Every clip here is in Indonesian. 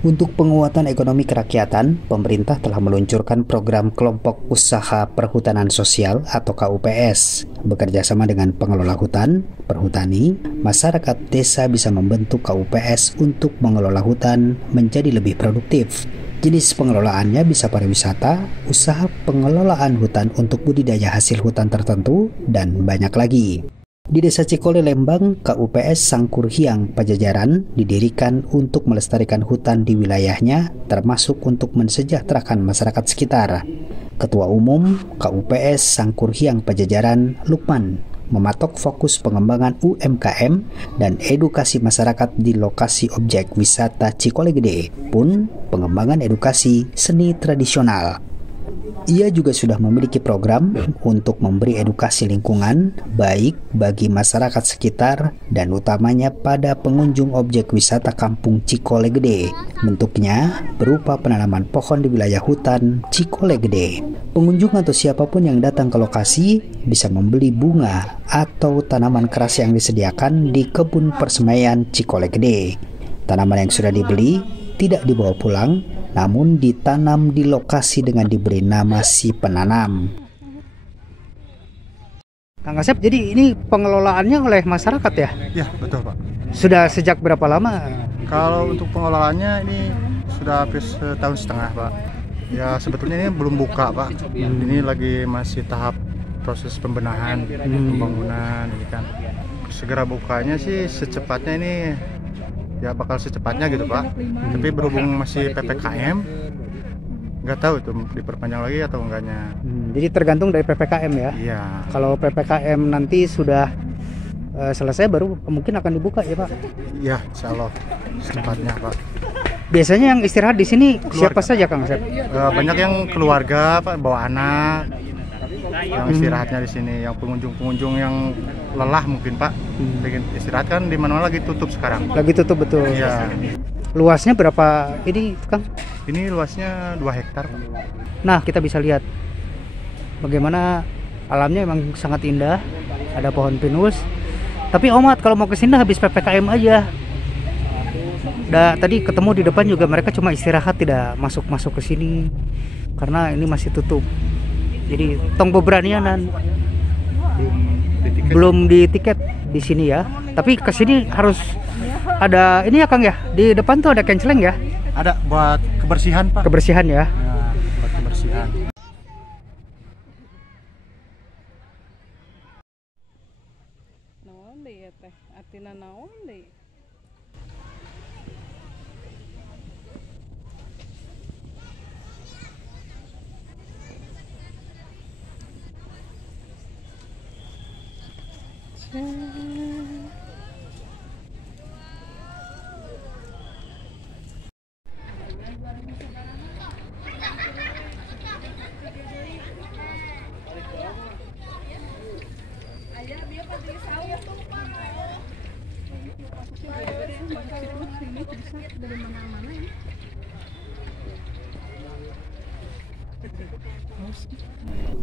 Untuk penguatan ekonomi kerakyatan, pemerintah telah meluncurkan program Kelompok Usaha Perhutanan Sosial atau KUPS. Bekerja sama dengan pengelola hutan, perhutani, masyarakat desa bisa membentuk KUPS untuk mengelola hutan menjadi lebih produktif. Jenis pengelolaannya bisa pariwisata, usaha pengelolaan hutan untuk budidaya hasil hutan tertentu, dan banyak lagi. Di Desa Cikole, Lembang, KUPS Sangkurhiang Pajajaran didirikan untuk melestarikan hutan di wilayahnya, termasuk untuk mensejahterakan masyarakat sekitar. Ketua Umum KUPS Sangkurhiang Pajajaran, Lukman, mematok fokus pengembangan UMKM dan edukasi masyarakat di lokasi objek wisata Cikole Gede, pun pengembangan edukasi seni tradisional. Ia juga sudah memiliki program untuk memberi edukasi lingkungan baik bagi masyarakat sekitar dan utamanya pada pengunjung objek wisata Kampung Cikole Gede. Bentuknya berupa penanaman pohon di wilayah hutan Cikole Gede. Pengunjung atau siapapun yang datang ke lokasi bisa membeli bunga atau tanaman keras yang disediakan di kebun persemaian Cikole Gede. Tanaman yang sudah dibeli tidak dibawa pulang, namun ditanam di lokasi dengan diberi nama si penanam. Kang Asep, jadi ini pengelolaannya oleh masyarakat ya? Ya, betul Pak. Sudah sejak berapa lama? Kalau untuk pengelolaannya ini sudah hampir setahun setengah Pak. Ya sebetulnya ini belum buka Pak. Ini lagi masih tahap proses pembenahan, pembangunan ini kan. Segera bukanya sih secepatnya ini, ya bakal secepatnya gitu Pak. Tapi berhubung masih PPKM, nggak tahu itu diperpanjang lagi atau enggaknya. Jadi tergantung dari PPKM ya? Iya. Kalau PPKM nanti sudah selesai baru mungkin akan dibuka ya Pak? Iya, insya Allah secepatnya Pak. Biasanya yang istirahat di sini Keluarga. siapa saja Kang Asep? Banyak yang keluarga Pak, bawa anak yang istirahatnya di sini, yang pengunjung-pengunjung yang lelah mungkin Pak. Bikin istirahat kan di mana-mana lagi tutup sekarang. Lagi tutup betul. Iya. Luasnya berapa ini Kang? Ini luasnya 2 hektar Pak. Nah, kita bisa lihat bagaimana alamnya memang sangat indah. Ada pohon pinus. Tapi Omat kalau mau ke sini habis PPKM aja. Tadi ketemu di depan juga mereka cuma istirahat, tidak masuk ke sini karena ini masih tutup. Jadi tong beberanianan belum di tiket di sini ya. Tapi ke sini harus ada ini ya Kang ya. Di depan tuh ada kenceleng ya. Ada buat kebersihan Pak. Kebersihan ya. Nah, buat kebersihan. Naon deui ya teh? Artina naon deui?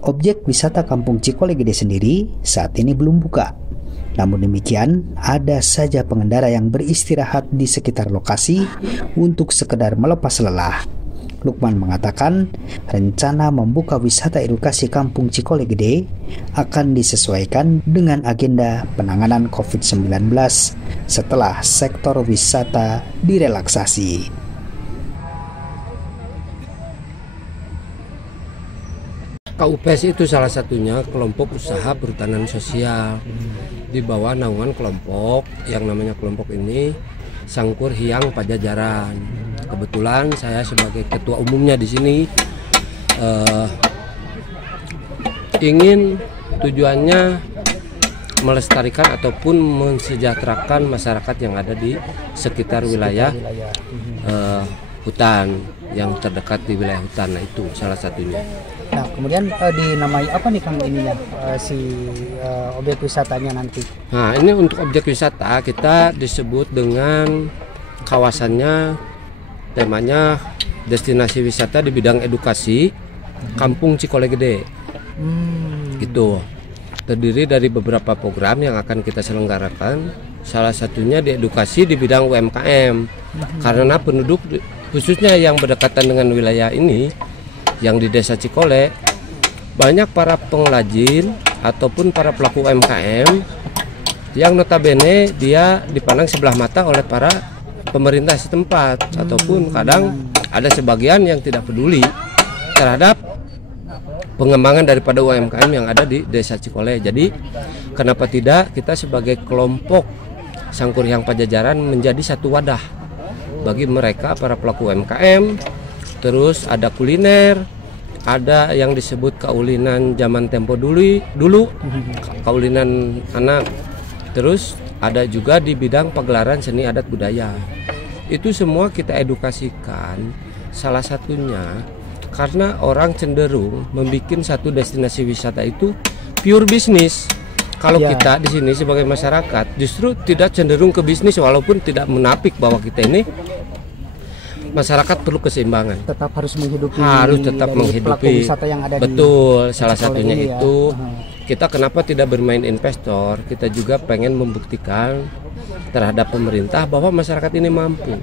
Objek wisata Kampung Cikole Gede sendiri saat ini belum buka. Namun demikian, ada saja pengendara yang beristirahat di sekitar lokasi untuk sekedar melepas lelah. Lukman mengatakan, rencana membuka wisata edukasi Kampung Cikole Gede akan disesuaikan dengan agenda penanganan COVID-19 setelah sektor wisata direlaksasi. KUPS itu salah satunya kelompok usaha perhutanan sosial di bawah naungan kelompok yang namanya kelompok ini Sangkurhiang Pajajaran. Kebetulan saya sebagai ketua umumnya di sini ingin tujuannya melestarikan ataupun mensejahterakan masyarakat yang ada di sekitar wilayah hutan yang terdekat di wilayah hutan. Nah, itu salah satunya. Nah, kemudian dinamai apa nih Kang ininya objek wisatanya nanti? Nah, ini untuk objek wisata kita disebut dengan kawasannya, temanya destinasi wisata di bidang edukasi Kampung Cikole Gede. Itu terdiri dari beberapa program yang akan kita selenggarakan. Salah satunya di edukasi di bidang UMKM. Karena penduduk khususnya yang berdekatan dengan wilayah ini, yang di Desa Cikole, banyak para pengrajin ataupun para pelaku UMKM yang notabene dia dipandang sebelah mata oleh para pemerintah setempat, ataupun kadang ada sebagian yang tidak peduli terhadap pengembangan daripada UMKM yang ada di Desa Cikole. Jadi kenapa tidak kita sebagai kelompok Sangkuriang Pajajaran menjadi satu wadah bagi mereka para pelaku UMKM. Terus ada kuliner, ada yang disebut kaulinan zaman tempo dulu kaulinan anak. Terus ada juga di bidang pagelaran seni adat budaya. Itu semua kita edukasikan. Salah satunya karena orang cenderung membuat satu destinasi wisata itu pure bisnis. Kalau kita di sini sebagai masyarakat justru tidak cenderung ke bisnis, walaupun tidak menapik bahwa kita ini masyarakat perlu keseimbangan. Tetap harus menghidupi. Harus tetap menghidupi. Wisata yang ada betul. Di salah satunya itu ya. Kita kenapa tidak bermain investor? Kita juga pengen membuktikan terhadap pemerintah bahwa masyarakat ini mampu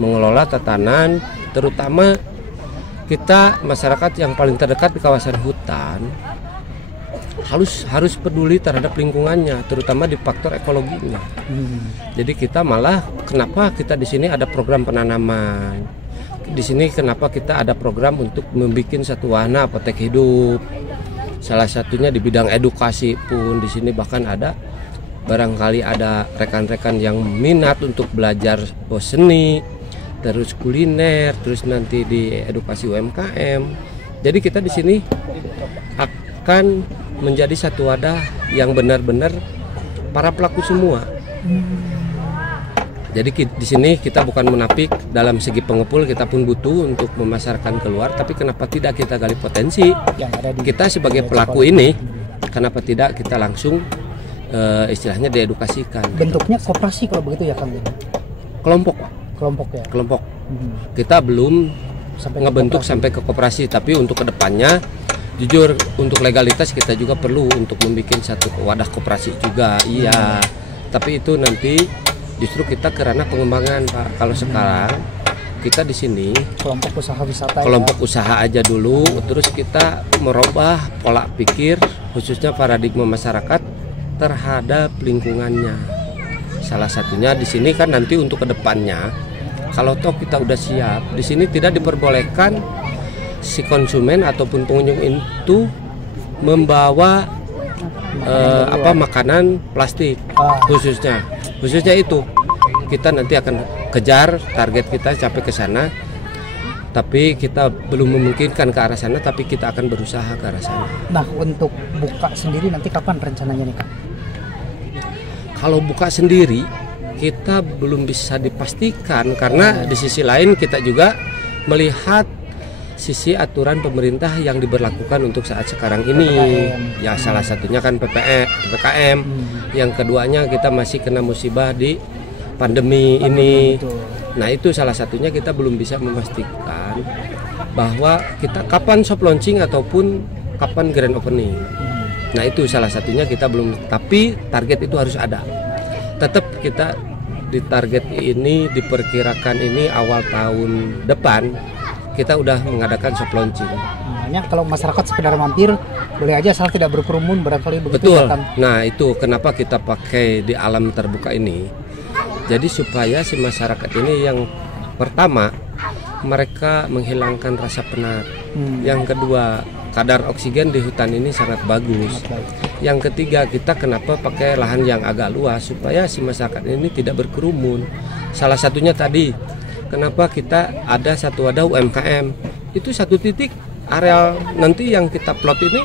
mengelola tatanan, terutama kita masyarakat yang paling terdekat di kawasan hutan harus peduli terhadap lingkungannya, terutama di faktor ekologinya. Jadi kita malah kenapa kita di sini ada program penanaman. Di sini kenapa kita ada program untuk membuat satu wahana apotek hidup. Salah satunya di bidang edukasi pun di sini bahkan ada barangkali ada rekan-rekan yang minat untuk belajar seni, terus kuliner, terus nanti di edukasi UMKM. Jadi kita di sini akan menjadi satu wadah yang benar-benar para pelaku semua. Jadi di sini kita bukan menapik dalam segi pengepul, kita pun butuh untuk memasarkan keluar. Tapi kenapa tidak kita gali potensi yang ada di kita sebagai pelaku ini? Kenapa tidak kita langsung istilahnya diedukasikan? Bentuknya koperasi kalau begitu ya Kang? Kelompok ya. Kelompok. Kita belum ngebentuk sampai ke koperasi, tapi untuk kedepannya jujur untuk legalitas kita juga perlu untuk membuat satu wadah koperasi juga. Iya. Tapi itu nanti justru kita karena pengembangan Pak. Kalau sekarang kita di sini kelompok usaha wisata. Kelompok usaha aja dulu, terus kita merubah pola pikir khususnya paradigma masyarakat terhadap lingkungannya. Salah satunya di sini kan nanti untuk kedepannya kalau toh kita udah siap, di sini tidak diperbolehkan si konsumen ataupun pengunjung itu membawa makanan plastik khususnya itu kita nanti akan kejar target kita sampai ke sana, tapi kita belum memungkinkan ke arah sana, tapi kita akan berusaha ke arah sana. Nah untuk buka sendiri nanti kapan rencananya nih Kak? Kalau buka sendiri kita belum bisa dipastikan karena di sisi lain kita juga melihat sisi aturan pemerintah yang diberlakukan untuk saat sekarang ini. Ya salah satunya kan PPKM. Yang keduanya kita masih kena musibah di pandemi ini. Nah itu salah satunya kita belum bisa memastikan bahwa kita kapan soft launching ataupun kapan grand opening. Nah itu salah satunya kita belum, tapi target itu harus ada. Tetap kita di target ini diperkirakan ini awal tahun depan kita udah mengadakan soft launching. Makanya kalau masyarakat sekedar mampir boleh aja asal tidak berkerumun barangkali begitu. Betul. Ya, Kang? Nah itu kenapa kita pakai di alam terbuka ini. Jadi supaya si masyarakat ini yang pertama mereka menghilangkan rasa penat. Yang kedua kadar oksigen di hutan ini sangat bagus. Yang ketiga kita kenapa pakai lahan yang agak luas supaya si masyarakat ini tidak berkerumun. Salah satunya tadi kenapa kita ada satu wadah UMKM, itu satu titik areal nanti yang kita plot ini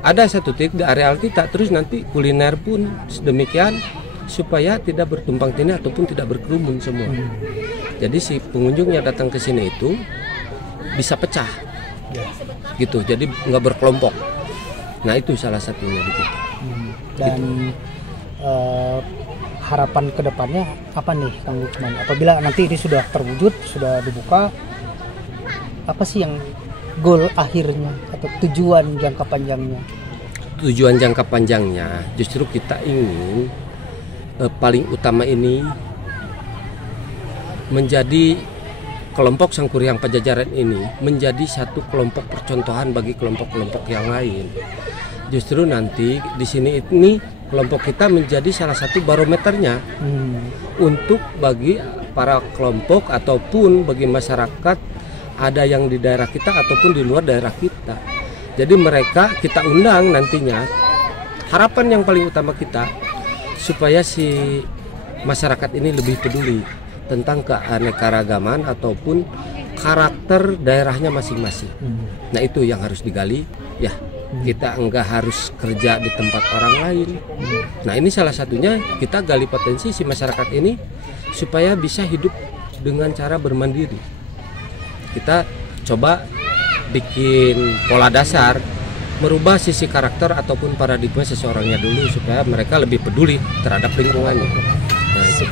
ada satu titik di areal kita, terus nanti kuliner pun sedemikian supaya tidak bertumpang tindih ataupun tidak berkerumun semua. Jadi si pengunjung yang datang ke sini itu bisa pecah, gitu. Jadi nggak berkelompok. Nah itu salah satunya di kita. Dan harapan kedepannya apa nih Kang Lukman? Apabila nanti ini sudah terwujud, sudah dibuka, apa sih yang goal akhirnya atau tujuan jangka panjangnya? Tujuan jangka panjangnya justru kita ingin paling utama ini menjadi kelompok Sangkuriang Pajajaran ini menjadi satu kelompok percontohan bagi kelompok-kelompok yang lain. Justru nanti di sini ini kelompok kita menjadi salah satu barometernya untuk bagi para kelompok ataupun bagi masyarakat ada yang di daerah kita ataupun di luar daerah kita. Jadi mereka kita undang nantinya. Harapan yang paling utama kita supaya si masyarakat ini lebih peduli tentang keanekaragaman ataupun karakter daerahnya masing-masing. Nah itu yang harus digali ya. Kita enggak harus kerja di tempat orang lain. Nah ini salah satunya kita gali potensi si masyarakat ini supaya bisa hidup dengan cara bermandiri. Kita coba bikin pola dasar merubah sisi karakter ataupun paradigma seseorangnya dulu supaya mereka lebih peduli terhadap lingkungannya. Nah itu.